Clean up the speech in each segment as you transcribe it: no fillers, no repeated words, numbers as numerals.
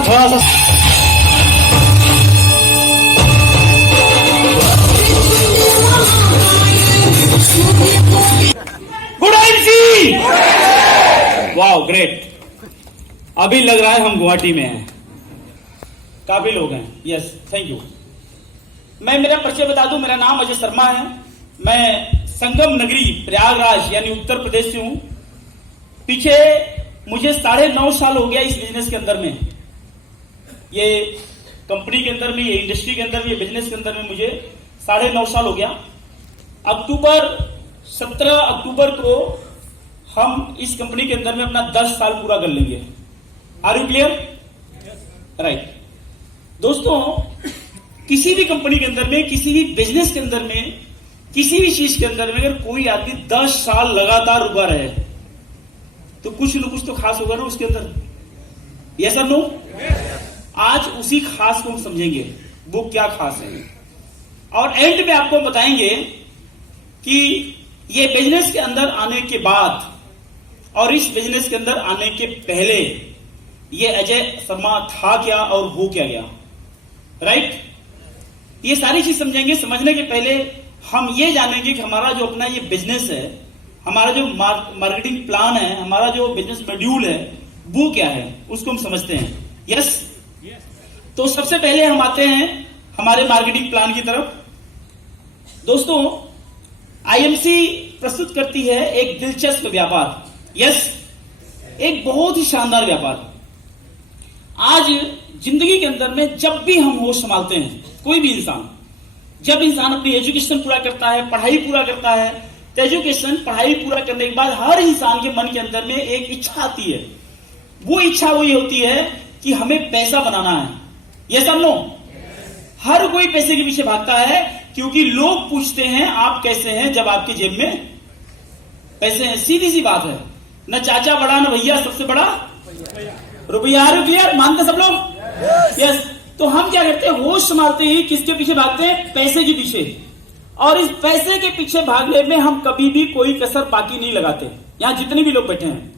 थोड़ा सा good IMC, wow great. अभी लग रहा है हम गुवाहाटी में हैं, काफी लोग हैं। Yes, thank you. मैं मेरा परिचय बता दूं, मेरा नाम अजय शर्मा है। मैं संगम नगरी प्रयागराज यानी उत्तर प्रदेश से हूं। पीछे मुझे 9.5 साल हो गया इस बिजनेस के अंदर में, ये कंपनी के अंदर में, ये इंडस्ट्री के अंदर में, ये बिजनेस के अंदर में मुझे 9.5 साल हो गया। 17 अक्टूबर को हम इस कंपनी के अंदर में अपना 10 साल पूरा कर लेंगे। Are you clear? राइट। दोस्तों, किसी भी कंपनी के अंदर में, किसी भी बिजनेस के अंदर में, किसी भी चीज के अंदर में अगर कोई आदमी 10 साल लगातार रुका रहे तो कुछ न कुछ तो खास होगा ना उसके अंदर। यस और नो? आज उसी खास को हम समझेंगे, वो क्या खास है, और एंड में आपको बताएंगे कि ये बिजनेस के अंदर आने के बाद और इस बिजनेस के अंदर आने के पहले ये अजय शर्मा था क्या और हो क्या गया। राइट? ये सारी चीज समझेंगे। समझने के पहले हम ये जानेंगे कि हमारा जो अपना ये बिजनेस है, हमारा जो मार्केटिंग प्लान है, हमारा जो बिजनेस शेड्यूल है, वो क्या है, उसको हम समझते हैं। यस? तो सबसे पहले हम आते हैं हमारे मार्केटिंग प्लान की तरफ। दोस्तों, आईएमसी प्रस्तुत करती है एक दिलचस्प व्यापार। यस, एक बहुत ही शानदार व्यापार। आज जिंदगी के अंदर में जब भी हम होश संभालते हैं, कोई भी इंसान, जब इंसान अपनी एजुकेशन पूरा करता है, पढ़ाई पूरा करता है, तो एजुकेशन पढ़ाई पूरा करने के बाद हर इंसान के मन के अंदर में एक इच्छा आती है। वो इच्छा वही होती है कि हमें पैसा बनाना है। ये सब नो, हर कोई पैसे के पीछे भागता है, क्योंकि लोग पूछते हैं आप कैसे हैं जब आपकी जेब में पैसे हैं। सीधी सी बात है, न चाचा बड़ा न भैया, सबसे बड़ा रुपया। आ रही क्लियर? मानते सब लोग? यस। तो हम क्या करते हैं, होश संभालते ही किसके पीछे भागते हैं? पैसे के पीछे। और इस पैसे के पीछे भागने में हम कभी भी कोई कसर बाकी नहीं लगाते। यहां जितने भी लोग बैठे हैं,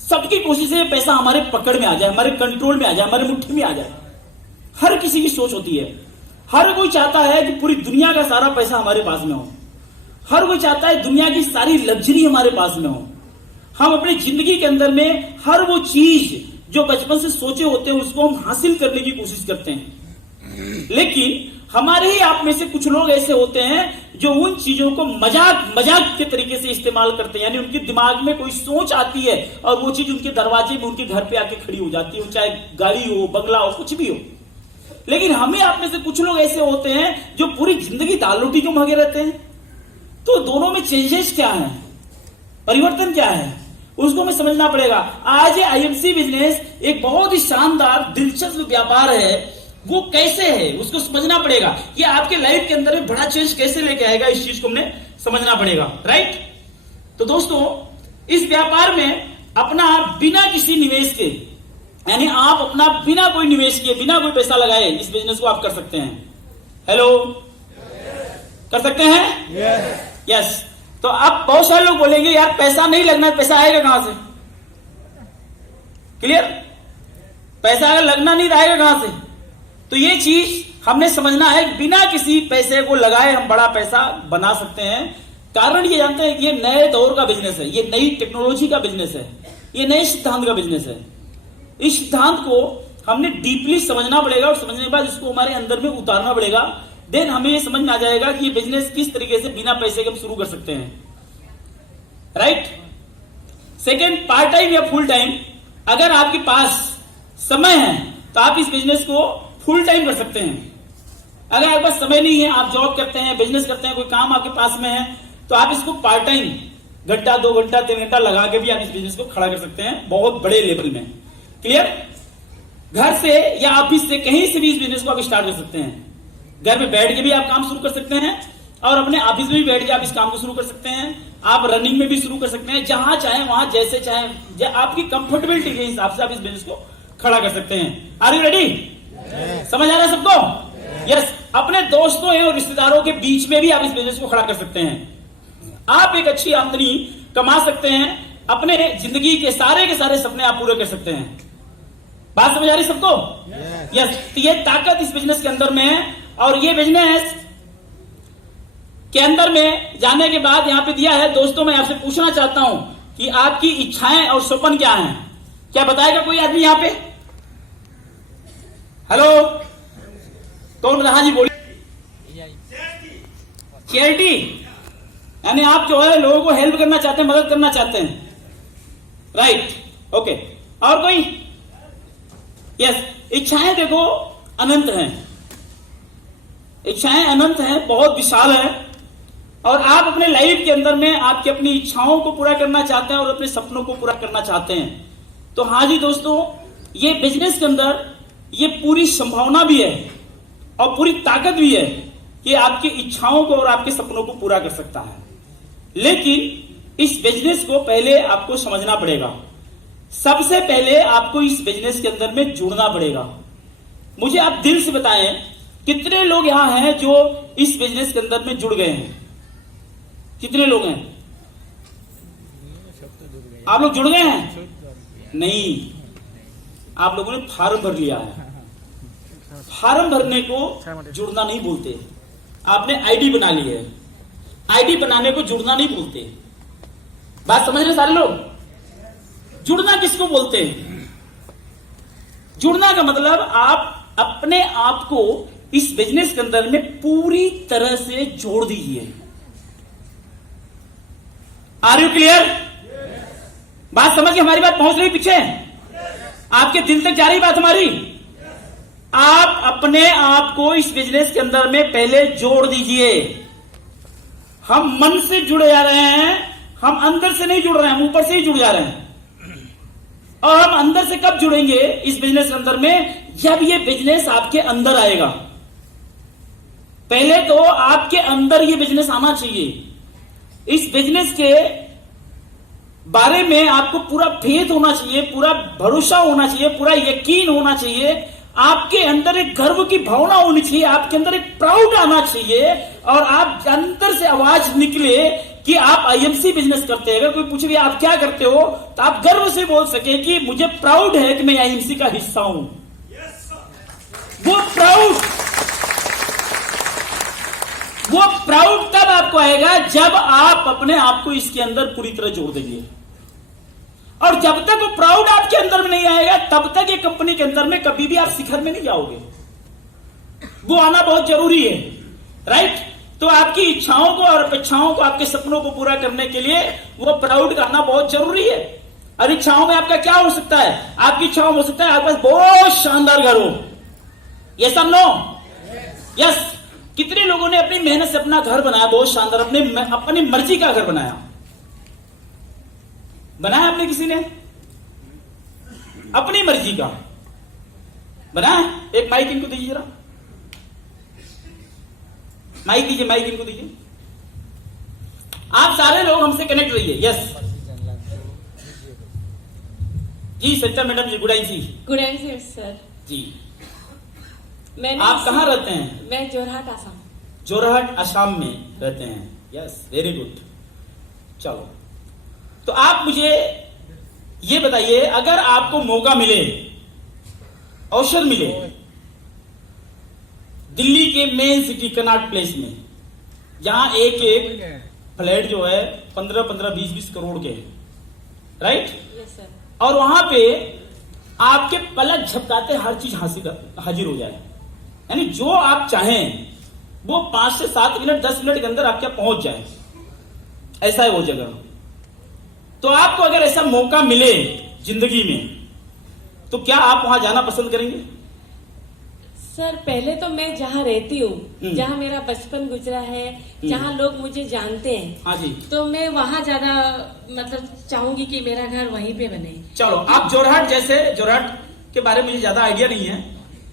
सबकी कोशिश है पैसा हमारे पकड़ में आ जाए, हमारे कंट्रोल में आ जाए, हमारे मुट्ठी में आ जाए। हर किसी की सोच होती है। हर कोई चाहता है कि पूरी दुनिया का सारा पैसा हमारे पास में हो। हर कोई चाहता है दुनिया की सारी लग्जरी हमारे पास में हो। हम अपनी जिंदगी के अंदर में हर वो चीज जो बचपन से सोचे होते हैं उसको हम हासिल करने की कोशिश करते हैं। लेकिन हमारे ही आप में से कुछ लोग ऐसे होते हैं जो उन चीजों को मजाक के तरीके से इस्तेमाल करते हैं। यानी उनके दिमाग में कोई सोच आती है और वो चीज उनके दरवाजे में, उनके घर पे आके खड़ी हो जाती है, चाहे गाड़ी हो, बंगला हो, कुछ भी हो। लेकिन हमें आप में से कुछ लोग ऐसे होते हैं जो पूरी जिंदगी दाल रोटी क्यों भागे रहते हैं। तो दोनों में चेंजेस क्या है, परिवर्तन क्या है, उसको हमें समझना पड़ेगा। आज आईएमसी बिजनेस एक बहुत ही शानदार दिलचस्प व्यापार है। वो कैसे है उसको समझना पड़ेगा। ये आपके लाइफ के अंदर में बड़ा चेंज कैसे लेके आएगा, इस चीज को हमने समझना पड़ेगा। राइट? तो दोस्तों, इस व्यापार में अपना बिना किसी निवेश के, यानी आप अपना बिना कोई निवेश किए, बिना कोई पैसा लगाए इस बिजनेस को आप कर सकते हैं। हेलो? कर सकते हैं? यस। तो आप बहुत सारे लोग बोलेंगे यार पैसा नहीं लगना, पैसा आएगा कहां से? क्लियर? पैसा अगर लगना नहीं आएगा कहां से? तो ये चीज हमने समझना है, बिना किसी पैसे को लगाए हम बड़ा पैसा बना सकते हैं। कारण ये जानते हैं कि ये नए दौर का बिजनेस है, ये नई टेक्नोलॉजी का बिजनेस है, ये नए सिद्धांत का बिजनेस है। इस सिद्धांत को हमने डीपली समझना पड़ेगा और समझने के बाद इसको हमारे अंदर में उतारना पड़ेगा। देन हमें ये समझ में आ जाएगा कि ये बिजनेस किस तरीके से बिना पैसे के हम शुरू कर सकते हैं। राइट? सेकेंड, पार्ट टाइम या फुल टाइम, अगर आपके पास समय है तो आप इस बिजनेस को फुल टाइम कर सकते हैं। अगर आपके पास समय नहीं है, आप जॉब करते हैं, बिजनेस करते हैं, कोई काम आपके पास में है, तो आप इसको पार्ट टाइम घंटा 2 घंटा 3 घंटा लगा के भी आप इस बिजनेस को खड़ा कर सकते हैं बहुत बड़े लेवल में। क्लियर? घर से या ऑफिस से कहीं से भी इस बिजनेस को आप स्टार्ट कर सकते हैं। घर में बैठ के भी आप काम शुरू कर सकते हैं और अपने ऑफिस में भी बैठ के आप इस काम को शुरू कर सकते हैं। आप रनिंग में भी शुरू कर सकते हैं, जहां चाहे वहां, जैसे चाहे, आपकी कंफर्टेबिलिटी के हिसाब से आप इस बिजनेस को खड़ा कर सकते हैं। Are you ready? समझ आ रहा है सबको? यस। अपने दोस्तों और रिश्तेदारों के बीच में भी आप इस बिजनेस को खड़ा कर सकते हैं। आप एक अच्छी आमदनी कमा सकते हैं, अपने जिंदगी के सारे सपने आप पूरे कर सकते हैं। बात समझ आ रही सबको? यस। तो ये ताकत इस बिजनेस के अंदर में है। और ये बिजनेस के अंदर में जाने के बाद यहां पे दिया है, दोस्तों मैं आपसे पूछना चाहता हूं कि आपकी इच्छाएं और सपन क्या हैं? क्या बताएगा कोई आदमी यहां पे? हेलो, कौन रहा जी? बोलिए। चैरिटी, यानी आप जो है लोगों को हेल्प करना चाहते हैं, मदद करना चाहते हैं। Right, okay. और कोई? यस। इच्छाएं देखो अनंत हैं, इच्छाएं अनंत हैं, बहुत विशाल है। और आप अपने लाइफ के अंदर में आपकी अपनी इच्छाओं को पूरा करना चाहते हैं और अपने सपनों को पूरा करना चाहते हैं। तो हाँ जी दोस्तों, ये बिजनेस के अंदर ये पूरी संभावना भी है और पूरी ताकत भी है कि आपकी इच्छाओं को और आपके सपनों को पूरा कर सकता है। लेकिन इस बिजनेस को पहले आपको समझना पड़ेगा। सबसे पहले आपको इस बिजनेस के अंदर में जुड़ना पड़ेगा। मुझे आप दिल से बताएं, कितने लोग यहां हैं जो इस बिजनेस के अंदर में जुड़ गए हैं? कितने लोग हैं? आप लोग जुड़ गए हैं? नहीं, आप लोगों ने फॉर्म भर लिया है। फॉर्म भरने को जुड़ना नहीं बोलते। आपने आईडी बना ली है, आईडी बनाने को जुड़ना नहीं बोलते। बात समझ रहे सारे लोग? जुड़ना किसको बोलते हैं? जुड़ना का मतलब आप अपने आप को इस बिजनेस के अंदर में पूरी तरह से जोड़ दीजिए। Are you clear? बात समझ के हमारी बात पहुंच रही पीछे? आपके दिल तक जा रही बात हमारी? आप अपने आप को इस बिजनेस के अंदर में पहले जोड़ दीजिए। हम मन से जुड़े जा रहे हैं, हम अंदर से नहीं जुड़ रहे हैं, हम ऊपर से ही जुड़ जा रहे हैं। और हम अंदर से कब जुड़ेंगे इस बिजनेस के अंदर में? जब ये बिजनेस आपके अंदर आएगा। पहले तो आपके अंदर ये बिजनेस आना चाहिए। इस बिजनेस के बारे में आपको पूरा फेथ होना चाहिए, पूरा भरोसा होना चाहिए, पूरा यकीन होना चाहिए। आपके अंदर एक गर्व की भावना होनी चाहिए, आपके अंदर एक प्राउड आना चाहिए और आप अंदर से आवाज निकले कि आप आईएमसी बिजनेस करते हैं। अगर कोई पूछे कि आप क्या करते हो, तो आप गर्व से बोल सके कि मुझे प्राउड है कि मैं आईएमसी का हिस्सा हूं। वो प्राउड तब आपको आएगा जब आप अपने आप को इसके अंदर पूरी तरह जोड़ देंगे। और जब तक वो प्राउड आपके अंदर में नहीं आएगा, तब तक ये कंपनी के अंदर में कभी भी आप शिखर में नहीं जाओगे। वो आना बहुत जरूरी है। राइट? तो आपकी इच्छाओं को और अपेक्षाओं को, आपके सपनों को पूरा करने के लिए वो प्राउड का आना बहुत जरूरी है। और इच्छाओं में आपका क्या हो सकता है? आपकी इच्छाओं में हो सकता है आपके पास बहुत शानदार घर हो। ये सब नो? यस। कितने लोगों ने अपनी मेहनत से अपना घर बनाया, बहुत शानदार, अपनी मर्जी का घर बनाया आपने? किसी ने अपनी मर्जी का बनाया? एक माइक इनको दीजिए जरा, माइक दीजिए, माइक इनको दीजिए। आप सारे लोग हमसे कनेक्ट रहिए। यस जी, Sarita madam ji, good evening. Good evening sir ji. आप कहाँ रहते हैं? मैं जोरहाट आसाम। जोरहाट आसाम में रहते हैं। Yes, very good. चलो, तो आप मुझे ये बताइए, अगर आपको मौका मिले, अवसर मिले, दिल्ली के मेन सिटी कनॉट प्लेस में, जहां एक फ्लैट जो है 15-15, 20-20 करोड़ के, राइट? Yes sir. और वहां पे आपके पलक झपकाते हर चीज हाजिर हो जाए, यानी जो आप चाहें वो 5 से 7 मिनट, 10 मिनट के अंदर आपके पहुंच जाए, ऐसा है वो जगह। तो आपको अगर ऐसा मौका मिले जिंदगी में, तो क्या आप वहां जाना पसंद करेंगे? सर पहले तो मैं जहाँ रहती हूँ, जहाँ मेरा बचपन गुजरा है, जहाँ लोग मुझे जानते हैं, हाँ जी, तो मैं वहाँ ज्यादा मतलब चाहूंगी कि मेरा घर वहीं पे बने। चलो आप जोरहाट, जैसे जोरहाट के बारे में मुझे ज्यादा आइडिया नहीं है,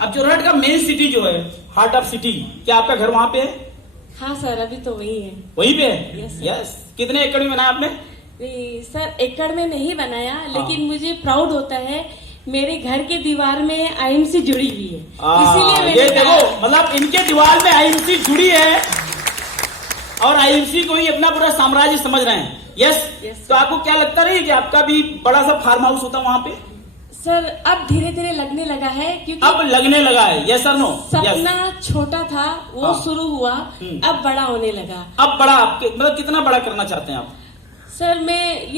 अब जोरहाट का मेन सिटी जो है, हार्ट ऑफ सिटी, क्या आपका घर वहाँ पे है? हाँ सर, अभी तो वही है। वहीं पे है? Yes yes. कितने एकड़ में बनाया आपने? सर एकड़ में नहीं बनाया, लेकिन मुझे प्राउड होता है मेरे घर के दीवार में आईएमसी जुड़ी हुई है, इसीलिए ये देखो, मतलब इनके दीवार में आईएमसी जुड़ी है और आईएमसी को ही अपना पूरा साम्राज्य समझ रहे हैं। यस। तो आपको क्या लगता नहीं कि आपका भी बड़ा सा फार्म हाउस होता वहाँ पे? सर अब धीरे धीरे लगने लगा है, क्योंकि अब लगने लगा है। Yes sir, no? सपना छोटा था, वो शुरू हुआ, अब बड़ा होने लगा। अब बड़ा, आपके मतलब कितना बड़ा करना चाहते हैं आप? सर मैं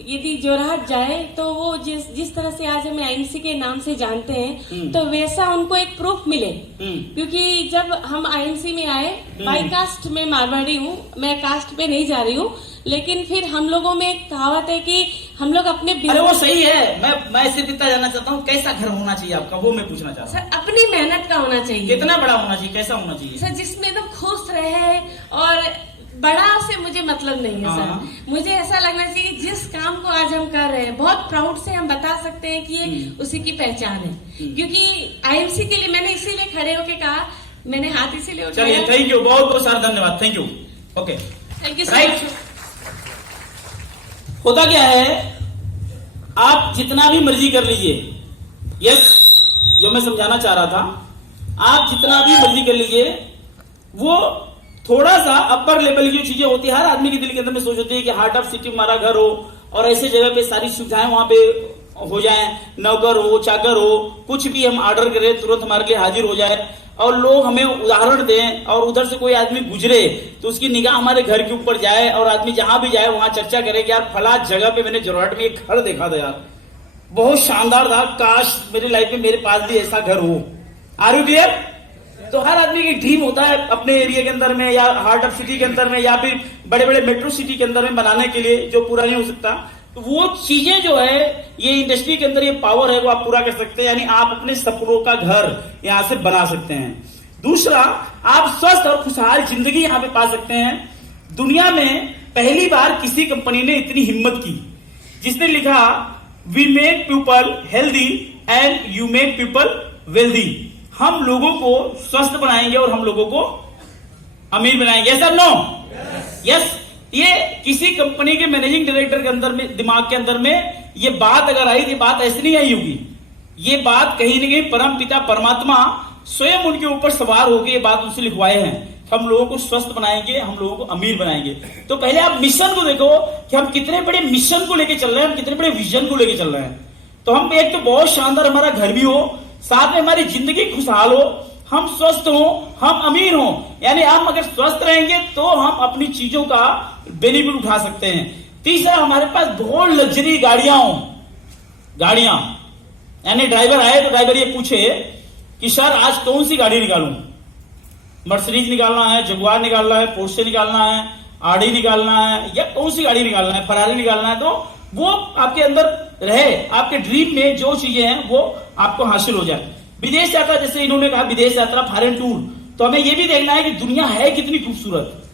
यदि जोरहाट जाए तो वो जिस तरह से आज हमें आईएमसी के नाम से जानते हैं, तो वैसा उनको एक प्रूफ मिले। क्योंकि जब हम आईएमसी में आए, बाई कास्ट में मारवाड़ी हूँ, मैं कास्ट पे नहीं जा रही हूँ, लेकिन फिर हम लोगों में एक कहावत है कि हम लोग अपने, अरे वो सही है, मैं सिर्फ इतना जानना चाहता हूँ कैसा घर होना चाहिए आपका, वो मैं पूछना चाहता हूँ। सर अपनी मेहनत का होना चाहिए। कितना बड़ा होना चाहिए, कैसा होना चाहिए? सर जिसमें एकदम खुश रहे, और बड़ा से मुझे मतलब नहीं है सर, मुझे ऐसा लगना चाहिए कि जिस काम को आज हम कर रहे हैं बहुत प्राउड से हम बता सकते हैं कि ये उसी की पहचान है। क्योंकि आईएमसी के लिए मैंने इसीलिए खड़े होके कहा, मैंने हाथ इसीलिए उठाया। चलिए, थैंक यू, बहुत बहुत सारा धन्यवाद, thank you. Okay, thank you sir. Right. होता क्या है, आप जितना भी मर्जी कर लीजिए, यस, जो मैं समझाना चाह रहा था, आप जितना भी मर्जी कर लीजिए, वो थोड़ा सा अपर लेवल की चीजें होती है। हर आदमी के दिल के अंदर में सोच होती है कि हार्ट ऑफ सिटी हमारा घर हो और ऐसे जगह पे सारी सुविधाएं वहां पे हो जाए, नौकर हो, चाकर हो, कुछ भी हम ऑर्डर करें तुरंत हमारे लिए हाजिर हो जाए, और लोग हमें उदाहरण दें, और उधर से कोई आदमी गुजरे तो उसकी निगाह हमारे घर के ऊपर जाए, और आदमी जहां भी जाए वहां चर्चा करे कि यार फला जगह पे मैंने जोरहाट में एक घर देखा था यार, बहुत शानदार था, काश मेरी लाइफ में मेरे पास भी ऐसा घर हो। Are you clear? तो हर आदमी की ड्रीम होता है अपने एरिया के अंदर में, या हार्ट ऑफ सिटी के अंदर में, या फिर बड़े बड़े मेट्रो सिटी के अंदर में बनाने के लिए, जो पूरा नहीं हो सकता। तो वो चीजें जो है, ये इंडस्ट्री के अंदर ये पावर है, वो आप पूरा कर सकते हैं, यानी आप अपने सपनों का घर यहां से बना सकते हैं। दूसरा, आप स्वस्थ और खुशहाल जिंदगी यहां पे पा सकते हैं। दुनिया में पहली बार किसी कंपनी ने इतनी हिम्मत की, जिसने लिखा we make people healthy and you make people wealthy. हम लोगों को स्वस्थ बनाएंगे और हम लोगों को अमीर बनाएंगे। यस और नो? यस। ये किसी कंपनी के मैनेजिंग डायरेक्टर के अंदर में, दिमाग के अंदर में ये बात अगर आई, ये बात ऐसी नहीं आई होगी, ये बात कहीं न कहीं परम पिता परमात्मा स्वयं उनके ऊपर सवार होकर ये बात उनसे लिखवाए हैं, हम लोगों को स्वस्थ बनाएंगे, हम लोगों को अमीर बनाएंगे। तो पहले आप मिशन को देखो कि हम कितने बड़े मिशन को लेकर चल रहे हैं, हम कितने बड़े विजन को लेकर चल रहे हैं। तो हम एक तो बहुत शानदार हमारा घर भी हो, साथ में हमारी जिंदगी खुशहाल हो, हम स्वस्थ हो, हम अमीर हो, यानी हम अगर स्वस्थ रहेंगे तो हम अपनी चीजों का बेनिफिट उठा सकते हैं। तीसरा, हमारे पास बहुत लग्जरी गाड़ियां हो, गाड़ियां, यानी ड्राइवर आए तो ड्राइवर ये पूछे कि सर आज कौन सी गाड़ी निकालूं, मर्सिडीज निकालना है, जगुआर निकालना है, पोर्शे निकालना है, आडी निकालना है, या कौन सी गाड़ी निकालना है, फरारी निकालना है, तो वो आपके अंदर रहे, आपके ड्रीम में जो चीजें हैं वो आपको हासिल हो जाए। विदेश यात्रा, जैसे इन्होंने कहा विदेश यात्रा, फॉरेन टूर, तो हमें ये भी देखना है कि दुनिया है कितनी खूबसूरत।